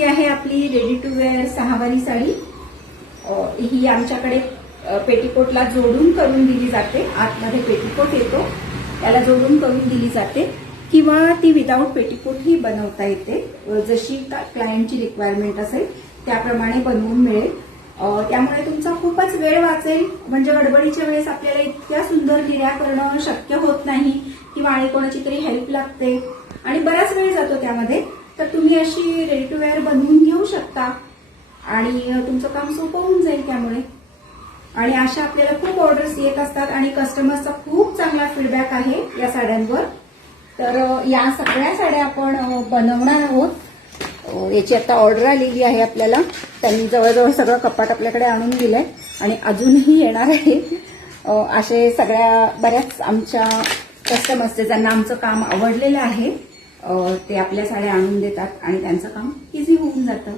ही आहे आपली ready to wear सहावारी साडी। ही आमच्याकडे पेटीकोटला जोडून करून दिली जाते। आतमध्ये पेटीकोट येतो, त्याला जोडून करून दिली जाते, किंवा ती विदाऊट पेटीकोट ही बनवता येते। जशी क्लायंटची रिक्वायरमेंट असेल त्याप्रमाणे बनवून मिळेल। त्यामुळे तुमचा खूपच वेळ वाचेल। म्हणजे गडबडीच्या वेळेस आपल्याला इतक्या सुंदर निर्या करणं शक्य होत नाही, किंवा आणि कोणाची तरी हेल्प लागते आणि बराच वेळ जातो त्यामध्ये। तर तुम्ही अशी रेडी टू वेअर बनवून घेऊ शकता आणि तुमचं काम सोपं होऊन जाईल त्यामुळे। आणि अशा आपल्याला खूप ऑर्डर्स येत असतात आणि कस्टमर्सचा खूप चांगला फीडबॅक आहे या साड्यांवर। तर या सगळ्या साड्या आपण बनवणार आहोत। याची आता ऑर्डर आलेली आहे आपल्याला। त्यांनी जवळजवळ सगळं कपाट आपल्याकडे आणून दिलंय आणि अजूनही येणार आहे। असे सगळ्या बऱ्याच आमच्या कस्टमर्सचे ज्यांना आमचं काम आवडलेलं आहे ते आपल्या साड्या आणून देतात आणि त्यांचं काम इझी होऊन जातं।